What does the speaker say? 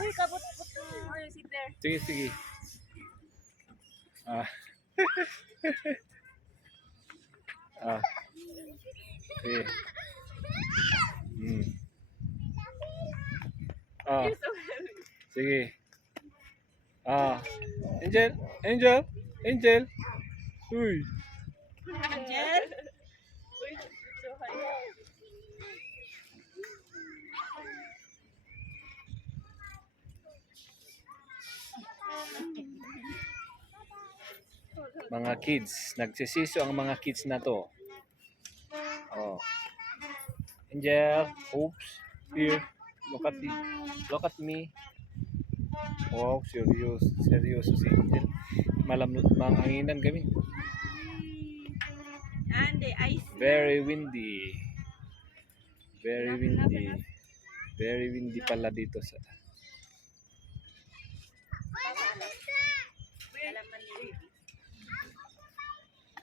Uy, kabot-but. Uy, sit there. Sige, sige. Ah. Ah. Sige. Hmm. Ah. You're so heavy. Sige. Ah. Angel, Angel, Angel. Uy. Angel? Uy, so high. Mga kids, nagsisiso ang mga kids na to. Oh. Angel, oops, here, look at me, look at me. Wow, serious, seryoso si Angel. Manganginan kami. And the ice. Very windy. Very windy. Very windy pala dito sa